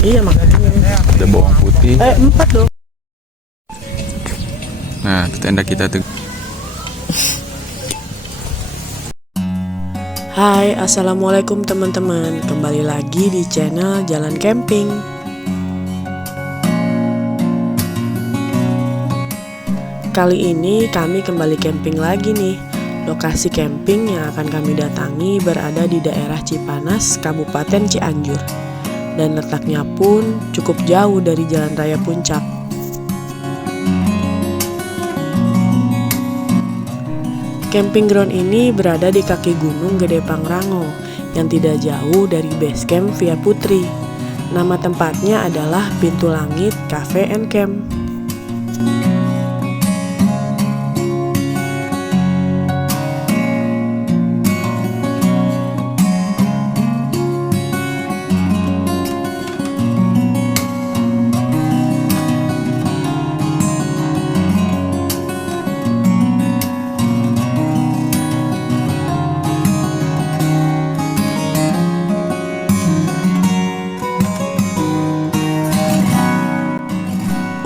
Iya makanya. Ada bawang putih. 4 dong. Nah, itu tenda kita tuh. Hai, assalamualaikum teman-teman. Kembali lagi di channel Jalan Camping. Kali ini kami kembali camping lagi nih. Lokasi camping yang akan kami datangi berada di daerah Cipanas, Kabupaten Cianjur. Dan letaknya pun cukup jauh dari Jalan Raya Puncak. Camping ground ini berada di kaki Gunung Gede Pangrango yang tidak jauh dari base camp Via Putri. Nama tempatnya adalah Pintu Langit Cafe and Camp.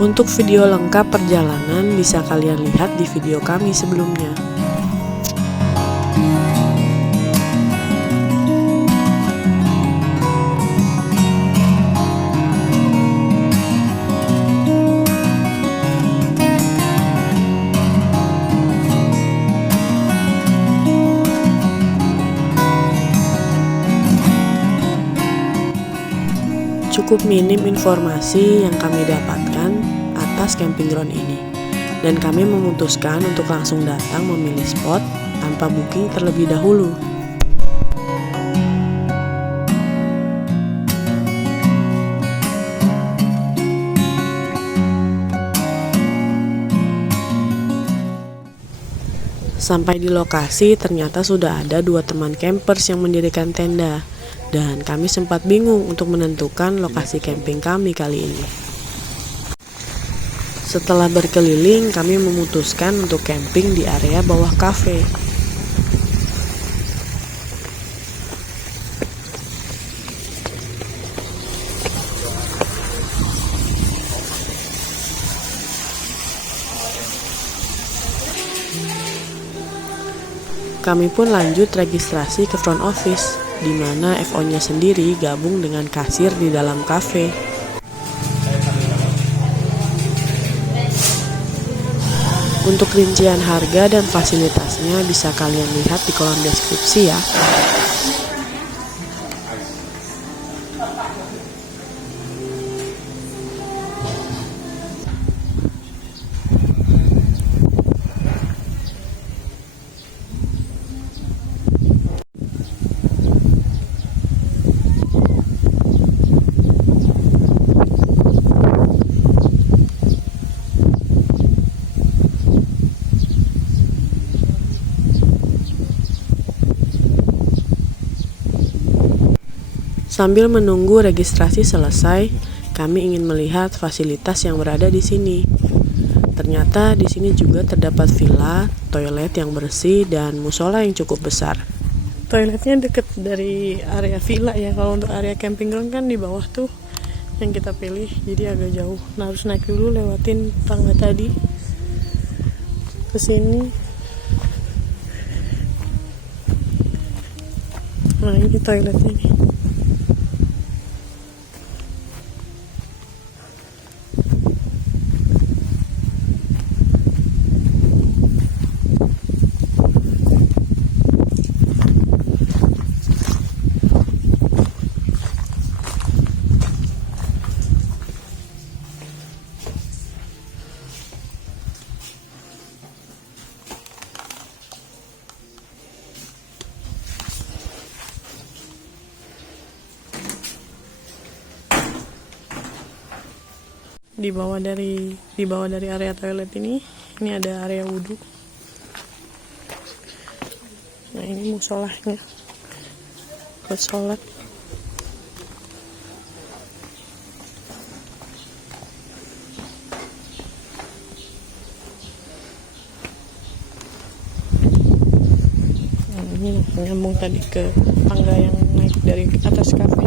Untuk video lengkap perjalanan bisa kalian lihat di video kami sebelumnya. Cukup minim informasi yang kami dapatkan atas camping ground ini, dan kami memutuskan untuk langsung datang memilih spot tanpa booking terlebih dahulu. Sampai di lokasi ternyata sudah ada 2 teman campers yang mendirikan tenda, dan kami sempat bingung untuk menentukan lokasi camping kami kali ini. Setelah berkeliling, kami memutuskan untuk camping di area bawah kafe. Kami pun lanjut registrasi ke front office, di mana FO-nya sendiri gabung dengan kasir di dalam kafe. Untuk rincian harga dan fasilitasnya bisa kalian lihat di kolom deskripsi ya. Sambil menunggu registrasi selesai, kami ingin melihat fasilitas yang berada di sini. Ternyata di sini juga terdapat villa, toilet yang bersih, dan musola yang cukup besar. Toiletnya deket dari area villa ya. Kalau untuk area camping ground kan di bawah tuh yang kita pilih, jadi agak jauh. Nah, harus naik dulu lewatin tangga tadi ke sini. Nah, ini toiletnya nih. Di bawah dari area toilet ini ada area wudhu. Nah, ini musolahnya buat sholat. Nah, ini nyambung tadi ke tangga yang naik dari atas kafe.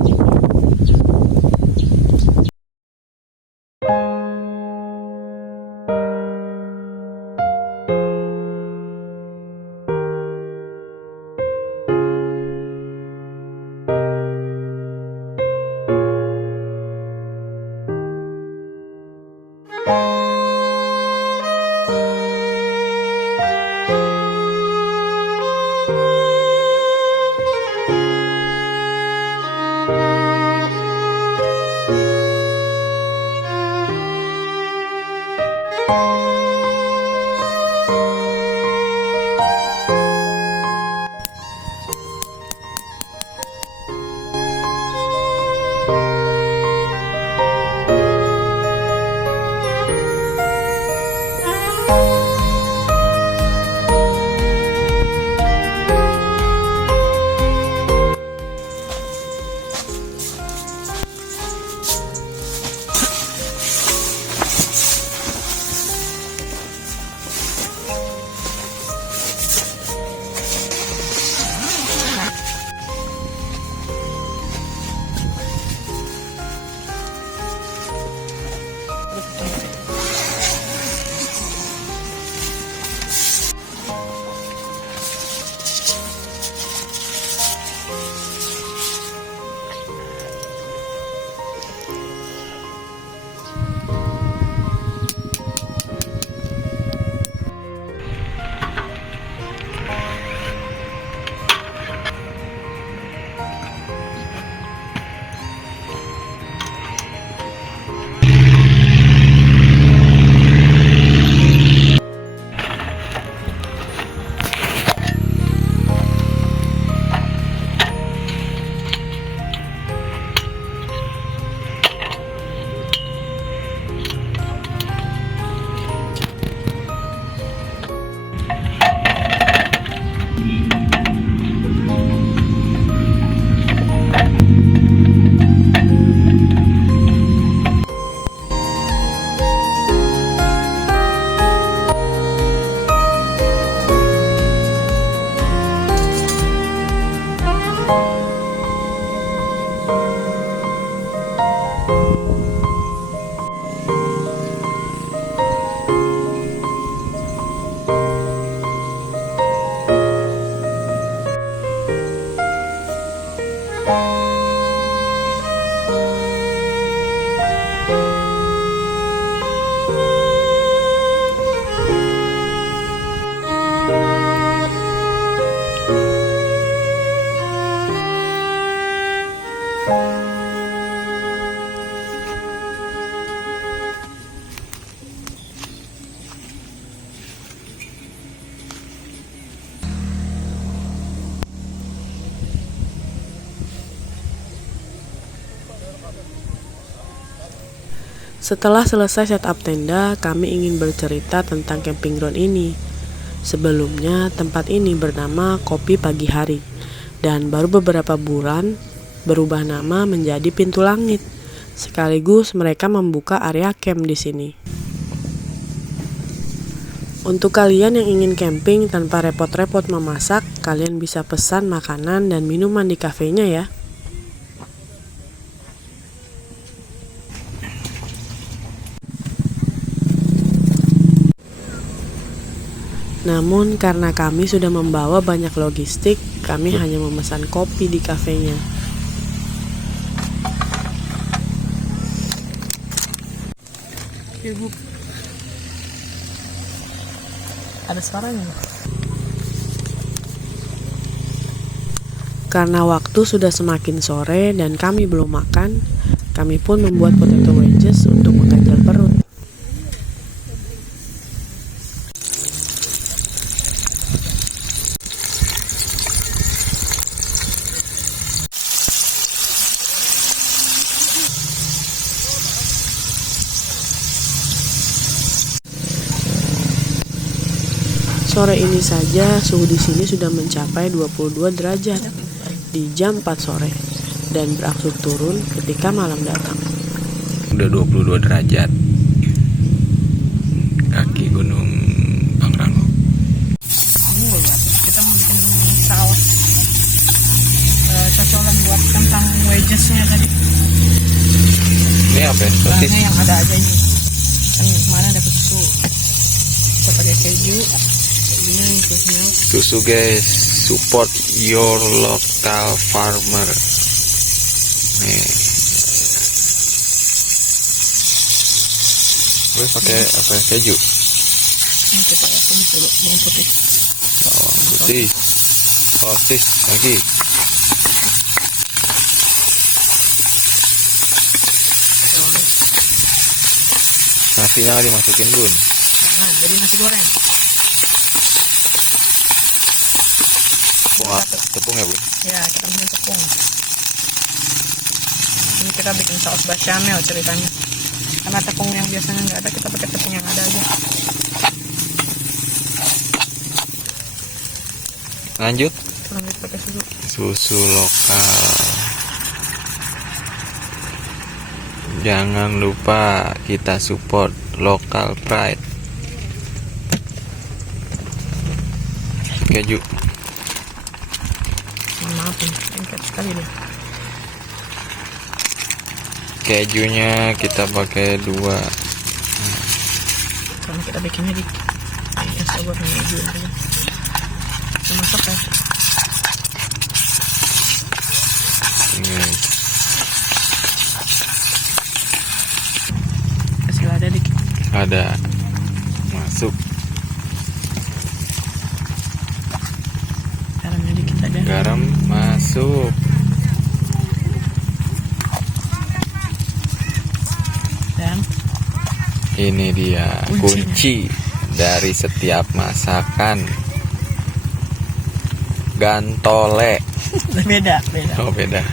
Setelah selesai setup tenda, kami ingin bercerita tentang camping ground ini. Sebelumnya, tempat ini bernama Kopi Pagi Hari, dan baru beberapa bulan berubah nama menjadi Pintu Langit. Sekaligus mereka membuka area camp di sini. Untuk kalian yang ingin camping tanpa repot-repot memasak, kalian bisa pesan makanan dan minuman di kafenya ya. Namun karena kami sudah membawa banyak logistik, kami hanya memesan kopi di kafenya. Ada suaranya. Karena waktu sudah semakin sore dan kami belum makan, kami pun membuat potato wedges untuk mengganjal perut. Sore ini saja suhu di sini sudah mencapai 22 derajat di jam 4 sore dan berangsur turun ketika malam datang. Udah 22 derajat. Kaki Gunung Pangrango. Kita mau bikin saus cocolan buat kentang wedgesnya tadi. Ini apa ya? Sosis. Bahannya yang ada aja ini. Kan kemarin ada susu. Kita pakai keju. Kejunya ikutnya. Susu guys, support your local farmer. Nih. Gue pakai apa ya? Keju. Ini kita potong dulu bawang putih. Bawang putih. Sosis lagi. Nasinya nggak dimasukin bun. Nah, jadi nasi goreng. Tepung ya bun. Ya, kita bikin tepung. Ini kita bikin saus bechamel ceritanya. Karena tepung yang biasanya nggak ada, kita pakai tepung yang ada aja. Lanjut. Lanjut pakai susu. Susu lokal. Jangan lupa kita support local pride. Keju. Mohon maaf nih, lengket sekali deh. Kejunya kita pakai 2. Karena kita bikinnya di ya sabar menuju aja. Kita masak ya. Ini Kasih lada dikit. ada masuk Garamnya dikit aja. garam masuk. Dan Ini dia kunci dari setiap masakan. Gantole. beda. Oh beda.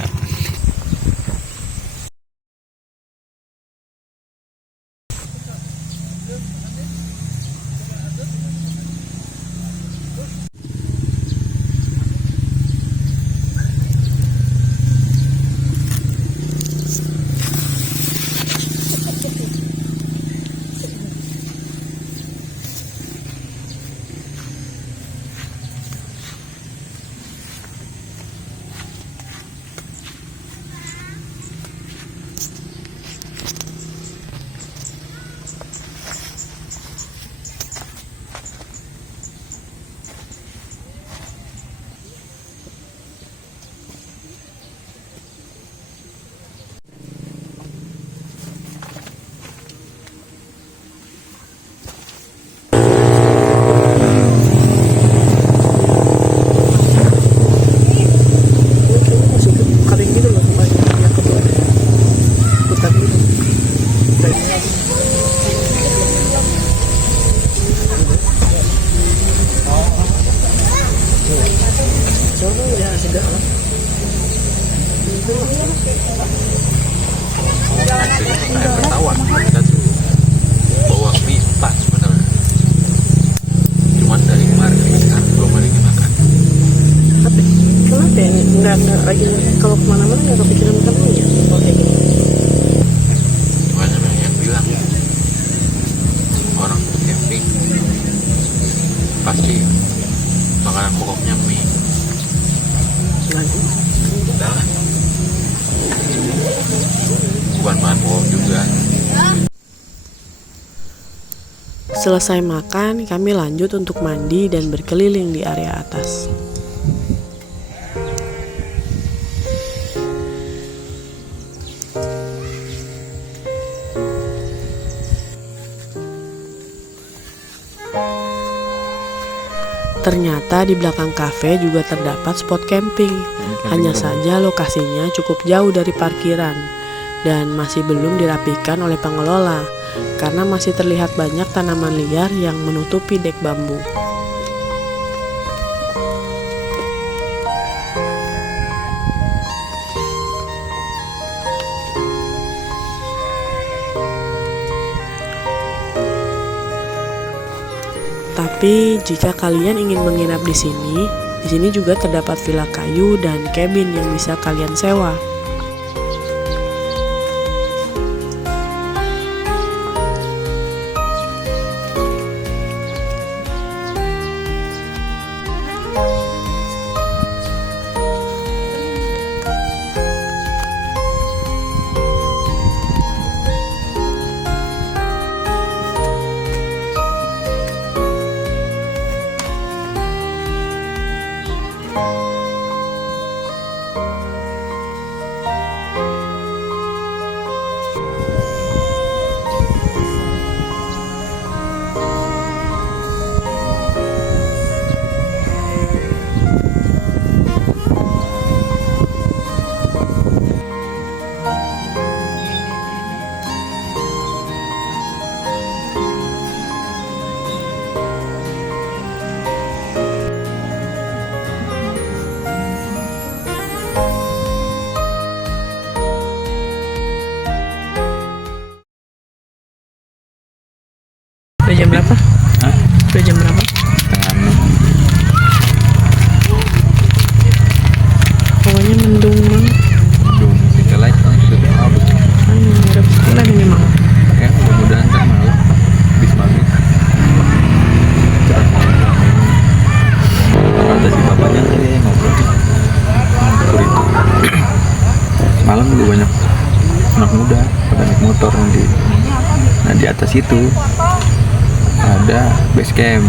Saya ketawa kita tuh bawa mie 4 sebenarnya, cuman dari kemarin sekarang belum ada yang makan. Tapi kenapa ya nggak lagi kalau kemana-mana nggak kepikiran makan mie ya? Kalau kayak gini. Banyak yang bilang orang camping pasti makanan pokoknya mie. Lagi. Udah, bukan bahan pokok juga. Selesai makan, kami lanjut untuk mandi dan berkeliling di area atas. Ternyata di belakang kafe juga terdapat spot camping. Hanya saja lokasinya cukup jauh dari parkiran dan masih belum dirapikan oleh pengelola karena masih terlihat banyak tanaman liar yang menutupi dek bambu. Tapi jika kalian ingin menginap di sini juga terdapat villa kayu dan cabin yang bisa kalian sewa. Udah jam berapa? Hah? Udah jam berapa? Setengah 6. Pokoknya mendung banget. Belum kita like sudah terlalu. Udah sekolah ini memang. Ya mudah-mudahan ntar malam habis maghrib cerah. Kata si bapaknya tadi ngobrol motor itu malam juga banyak anak muda pada naik motor nanti. Nah di atas itu ada base camp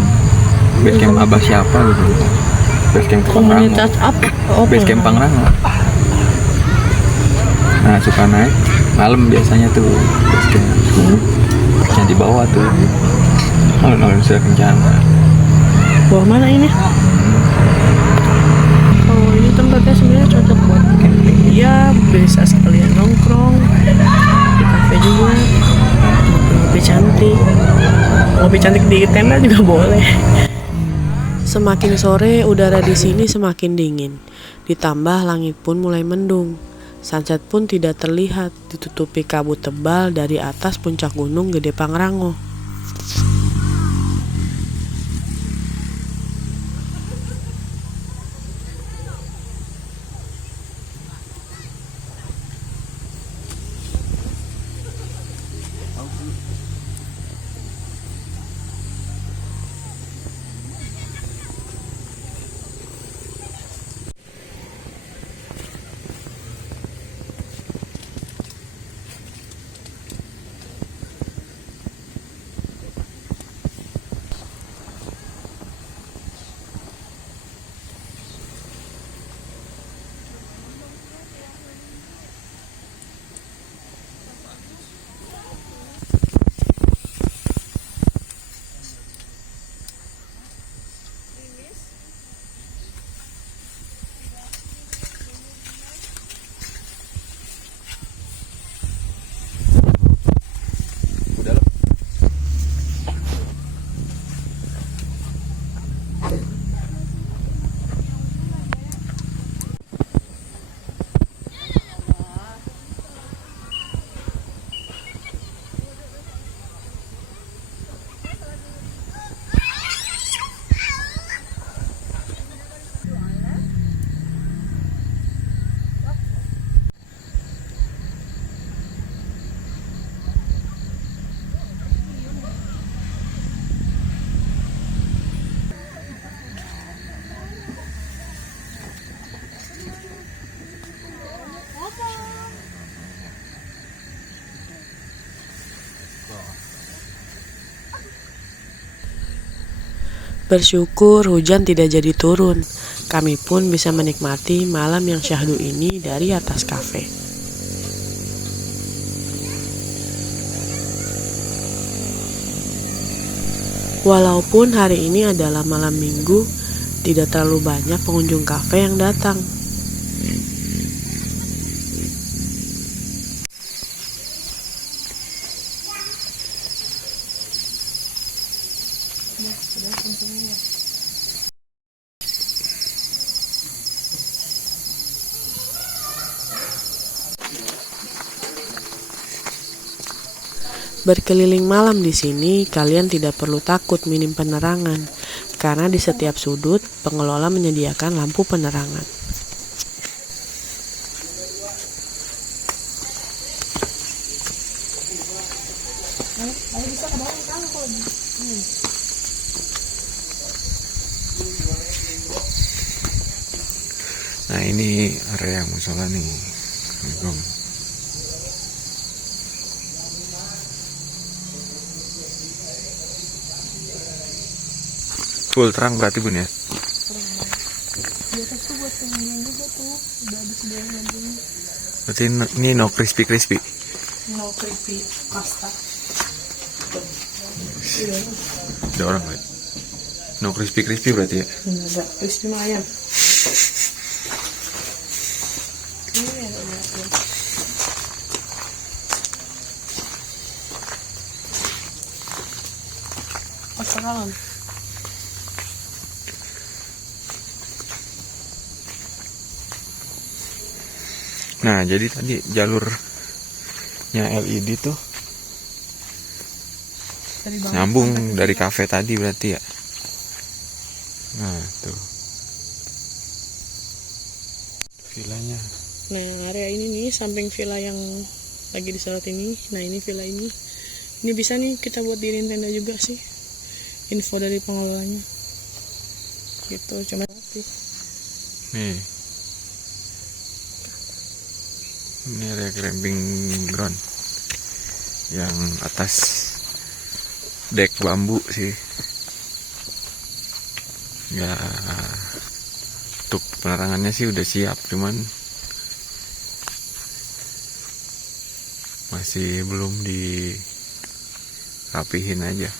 abah siapa gitu, base camp Pangrango. Komunitas apa? Base camp Pangrango. Nah suka naik malam biasanya tuh base camp. Yang di bawah tuh alun-alun sudah kencana. Bawah mana ini? Oh ini tempatnya sebenarnya cocok buat camping. Iya bisa sekalian nongkrong di kafe juga. Ngopi cantik. Ngopi cantik di tenda juga boleh. Semakin sore udara di sini semakin dingin. Ditambah langit pun mulai mendung. Sunset pun tidak terlihat, ditutupi kabut tebal dari atas puncak gunung Gede Pangrango. Bersyukur hujan tidak jadi turun. Kami pun bisa menikmati malam yang syahdu ini dari atas kafe. Walaupun hari ini adalah malam minggu, tidak terlalu banyak pengunjung kafe yang datang. Berkeliling malam di sini, kalian tidak perlu takut minim penerangan, karena di setiap sudut pengelola menyediakan lampu penerangan. Nah, ini area musola nih. Full terang berarti Bun ya? Berarti ini no crispy. No creepy pasta. Ada orang nggak? No crispy berarti ya? Ada crispy mah ayam. Pasaran. Nah, jadi tadi jalurnya LED tuh nyambung dari kafe tadi berarti ya. Nah, tuh villanya. Nah, yang area ini nih samping villa yang lagi disorot ini. Nah, ini villa ini. Ini bisa nih kita buat diriin tenda juga sih. Info dari pengelolanya. Gitu, cuma rapi. Nih. Ini area camping ground yang atas dek bambu sih. Ya, untuk penerangannya sih udah siap, cuman masih belum dirapihin aja.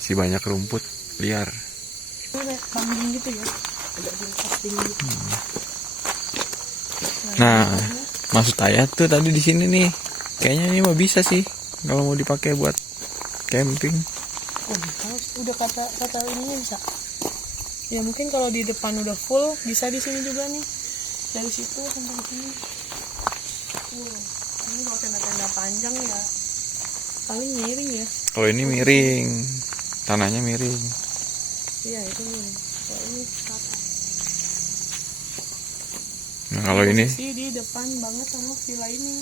Masih banyak rumput liar. Ini kambing gitu ya. Agak di gitu. Nah, maksud ayah tuh tadi di sini nih, kayaknya ini mah bisa sih kalau mau dipakai buat camping. Oh, udah kata ininya bisa. Ya mungkin kalau di depan udah full bisa di sini juga nih. Dari situ sampai sini. Ini kalau tenda-tenda panjang ya paling miring ya. Kalau ini miring, tanahnya miring. Iya itu miring. Kalau ini rata. Nah, kalau ini Sih di depan banget sama villa ini.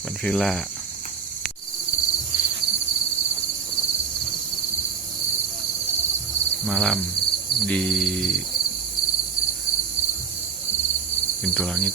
depan villa. Malam di pintu langit.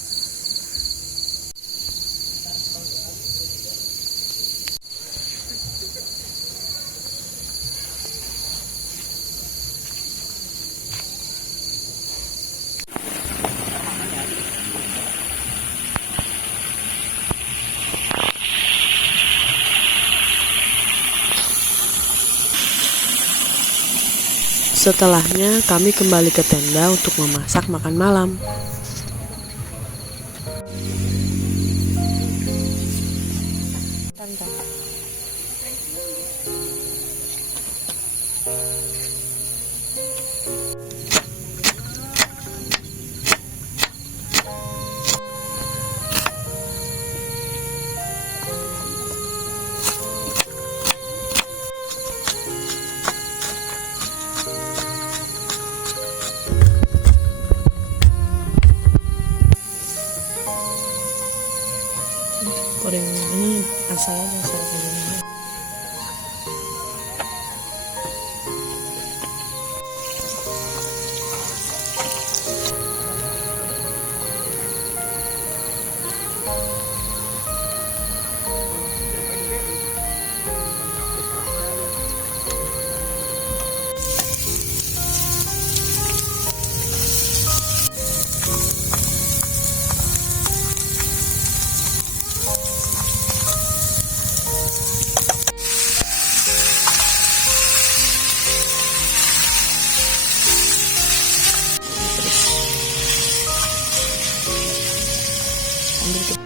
Setelahnya kami kembali ke tenda untuk memasak makan malam. Goreng ini asal aja asal gorengnya. ambil tuh.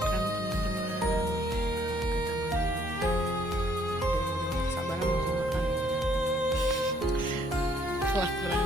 Kan teman-teman, kita makan. Sabaran langsung makan. Kelaparan.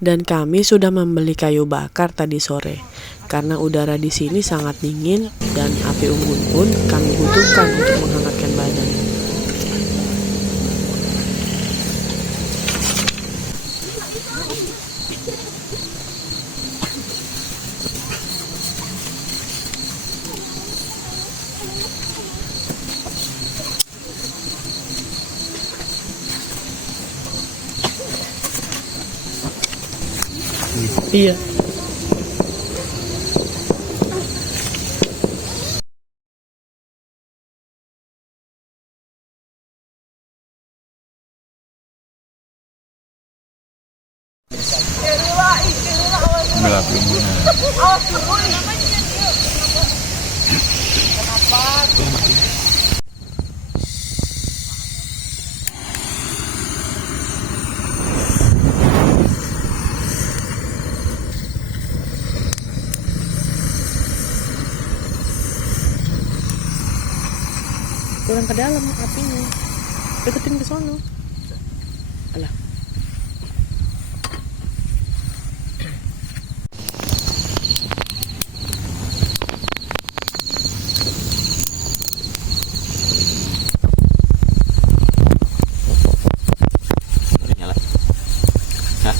Dan kami sudah membeli kayu bakar tadi sore, karena udara di sini sangat dingin dan api unggun pun kami butuhkan untuk menghangatkan badan. Iya. Belum benar. Kurang ke dalam apinya. Deketin ke sono. Alah. Nyala. Hah?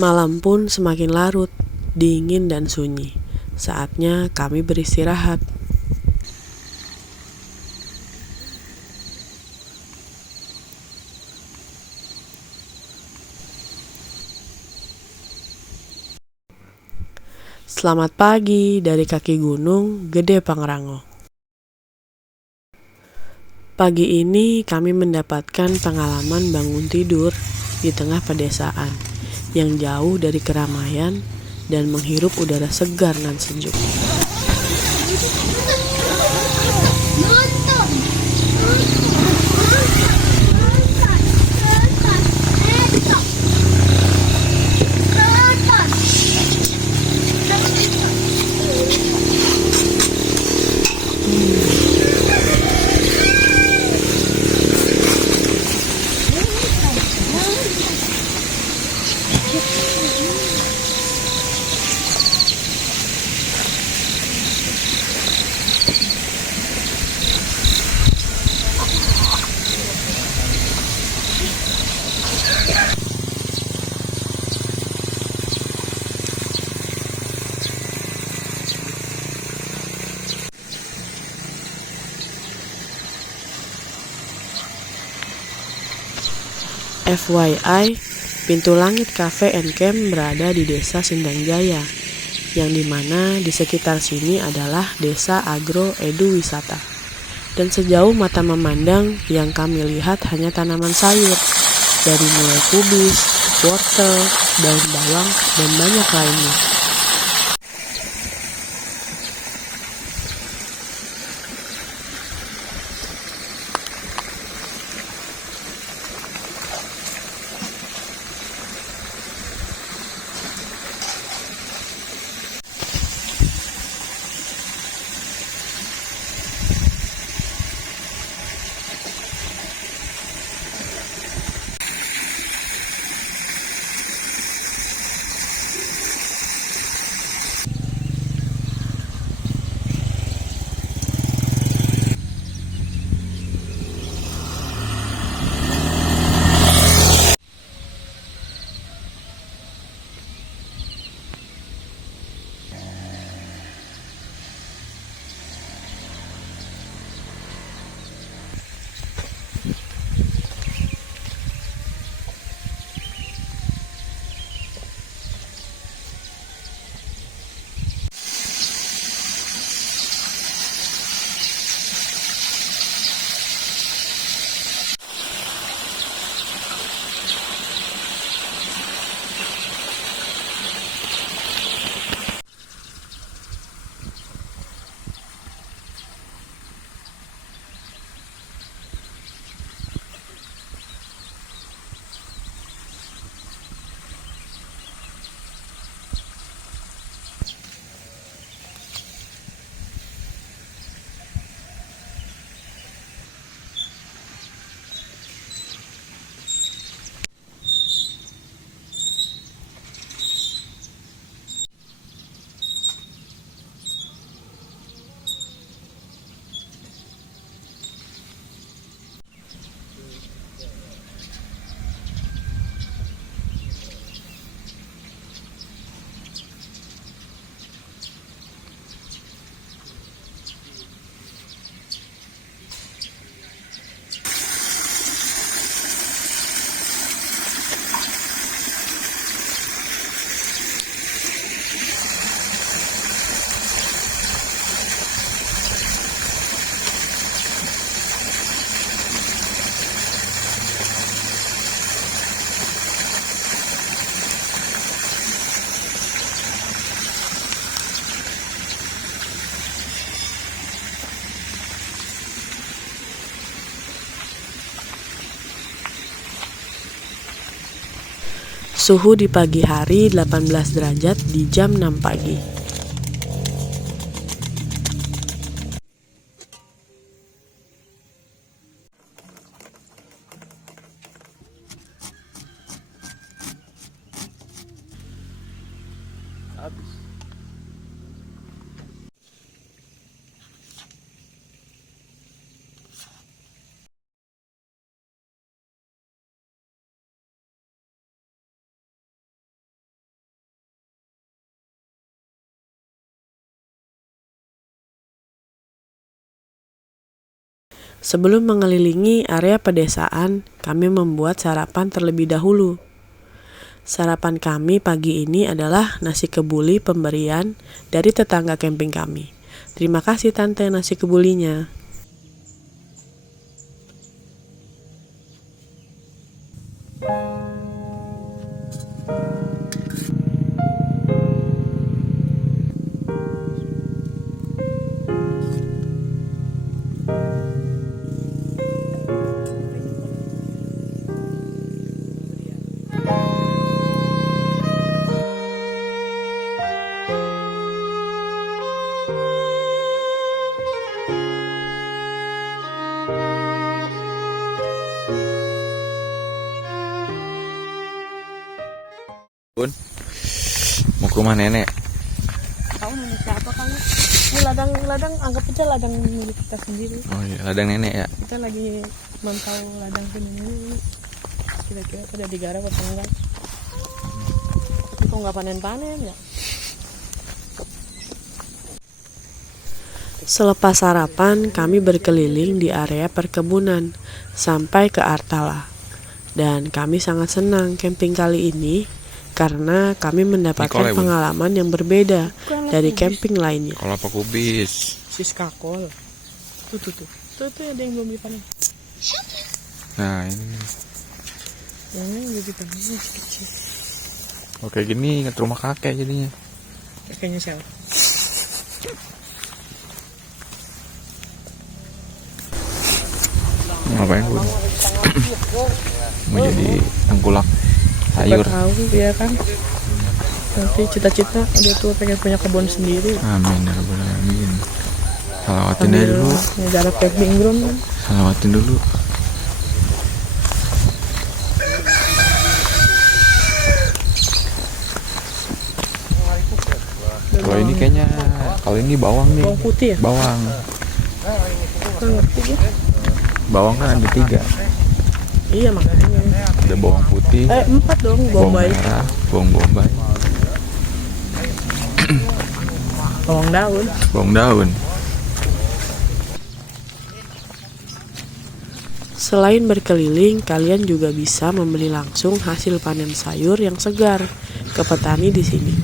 Malam pun semakin larut, dingin dan sunyi. Saatnya kami beristirahat. Selamat pagi dari kaki gunung Gede Pangrango. Pagi ini kami mendapatkan pengalaman bangun tidur di tengah pedesaan yang jauh dari keramaian dan menghirup udara segar nan sejuk. FYI, Pintu Langit Cafe and Camp berada di Desa Sindang Jaya, yang dimana di sekitar sini adalah desa agro edu wisata. Dan sejauh mata memandang, yang kami lihat hanya tanaman sayur, dari mulai kubis, wortel, daun bawang, dan banyak lainnya. Suhu di pagi hari 18 derajat di jam 6 pagi. Habis. Sebelum mengelilingi area pedesaan, kami membuat sarapan terlebih dahulu. Sarapan kami pagi ini adalah nasi kebuli pemberian dari tetangga camping kami. Terima kasih Tante nasi kebulinya. Mau ke rumah nenek. Tahu nenek siapa kamu? Ini ladang anggap aja ladang milik kita sendiri. Oh iya, ladang nenek ya. Kita lagi mantau ladang nenek ini. Kira-kira udah digarap apa enggak? Tapi kok nggak panen-panen ya? Selepas sarapan, kami berkeliling di area perkebunan sampai ke Artala. Dan kami sangat senang camping kali ini karena kami mendapatkan pengalaman yang berbeda dari camping lainnya. Kalau apa kubis? Siska kol. Tuh ada yang belum dipanen. Nah ini. Yang lain belum dipanen masih kecil. Oke gini inget rumah kakek jadinya. Kakeknya siapa? Ngapain gue? Mau jadi tengkulak sayur. Tahu ya kan. Nanti cita-cita udah tua pengen punya kebun sendiri. Amin ya rabbal alamin. Salawatin aja dulu. Jarak camping ground kan. Salawatin dulu. Kalau ini kayaknya, kalau ini bawang nih. Bawang putih ya? Bawang. Nggak ngerti gue. Bawang kan ada 3. Iya makanya. Ada bawang putih, 4 dong bawang bombay. merah, bawang bombay, Bawang daun. bawang daun. Selain berkeliling, kalian juga bisa membeli langsung hasil panen sayur yang segar ke petani di sini.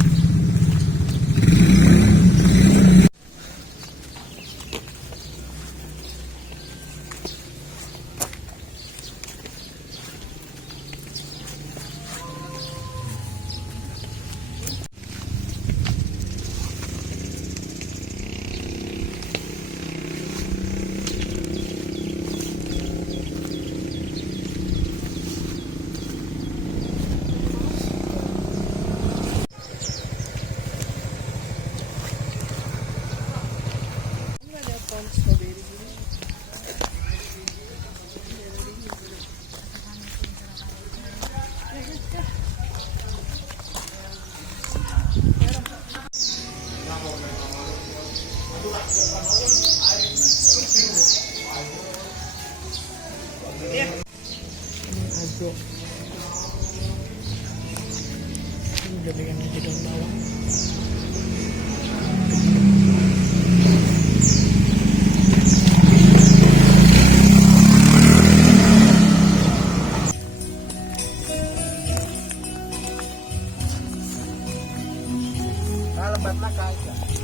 Agro. Ini udah pegang aja daun bawang.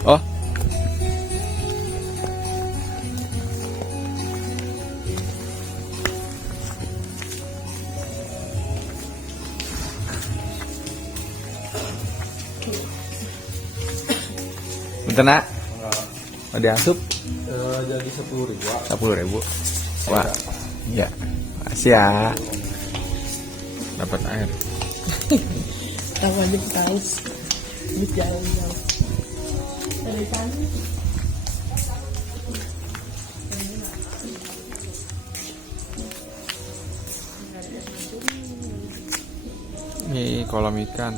Oh, bentar nak. Mau diasup? Jadi 10.000. 10.000. Wah, iya. Makasih ya. Dapat air. Tahu aja paus. Ini jauh-jauh. Dari tadi. Ini kolam ikan.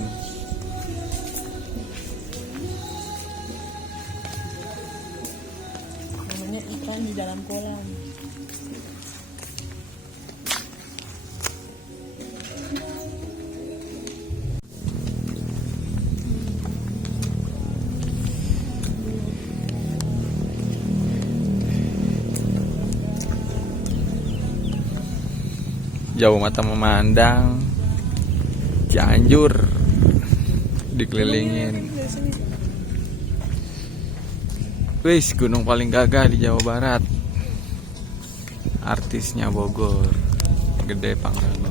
Namanya ikan di dalam kolam. Jauh mata memandang Cianjur dikelilingin. Wis, gunung paling gagah di Jawa Barat. Artisnya Bogor, Gede Pangrango.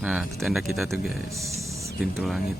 Nah, itu tenda kita tuh guys, pintu langit.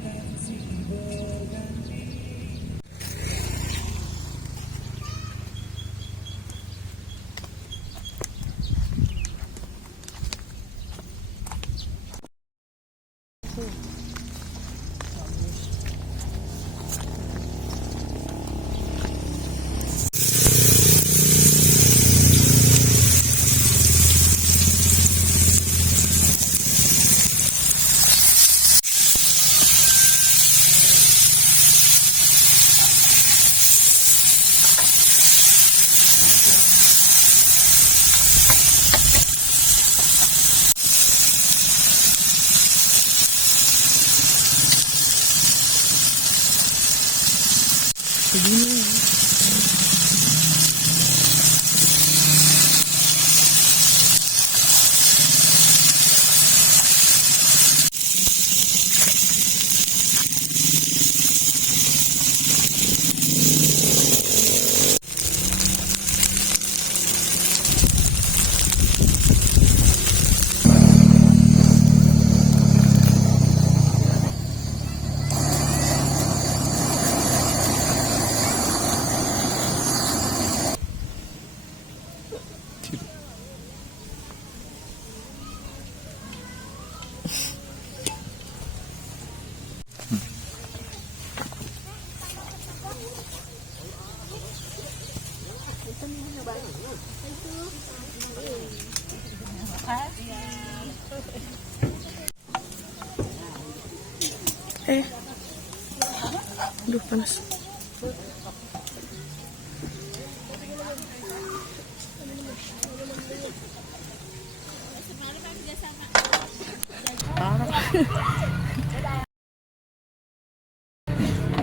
Aduh, panas.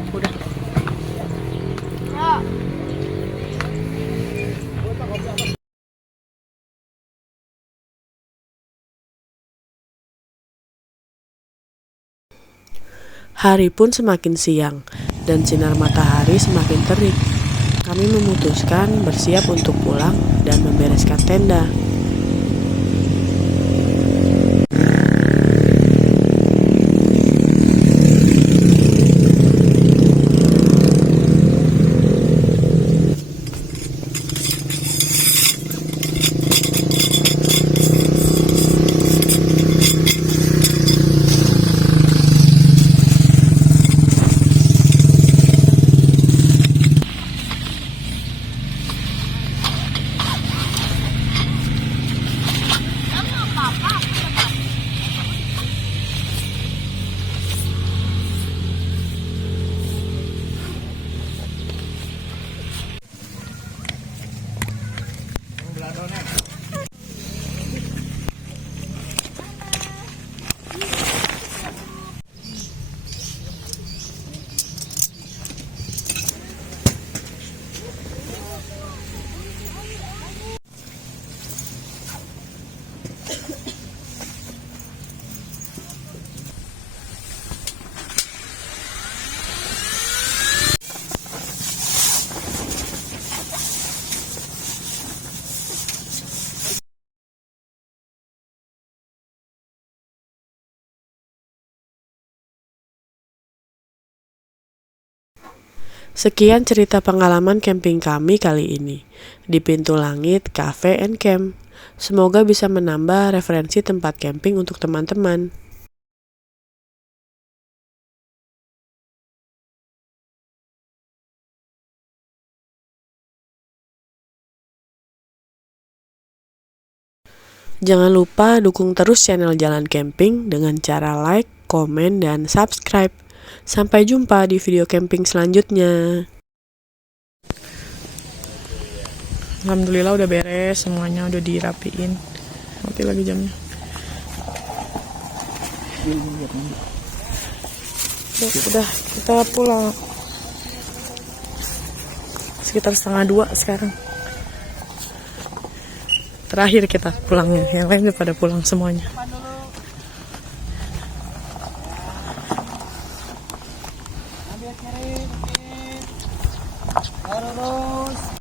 Udah. Hari pun semakin siang, dan sinar matahari semakin terik. Kami memutuskan bersiap untuk pulang dan membereskan tenda. Sekian cerita pengalaman camping kami kali ini di Pintu Langit Cafe and Camp. Semoga bisa menambah referensi tempat camping untuk teman-teman. Jangan lupa dukung terus channel Jalan Camping dengan cara like, komen, dan subscribe. Sampai jumpa di video camping selanjutnya. Alhamdulillah udah beres, semuanya udah dirapiin. Mati lagi jamnya. Udah, kita pulang. Sekitar 1:30 sekarang. Terakhir kita pulangnya, yang lain udah pada pulang semuanya.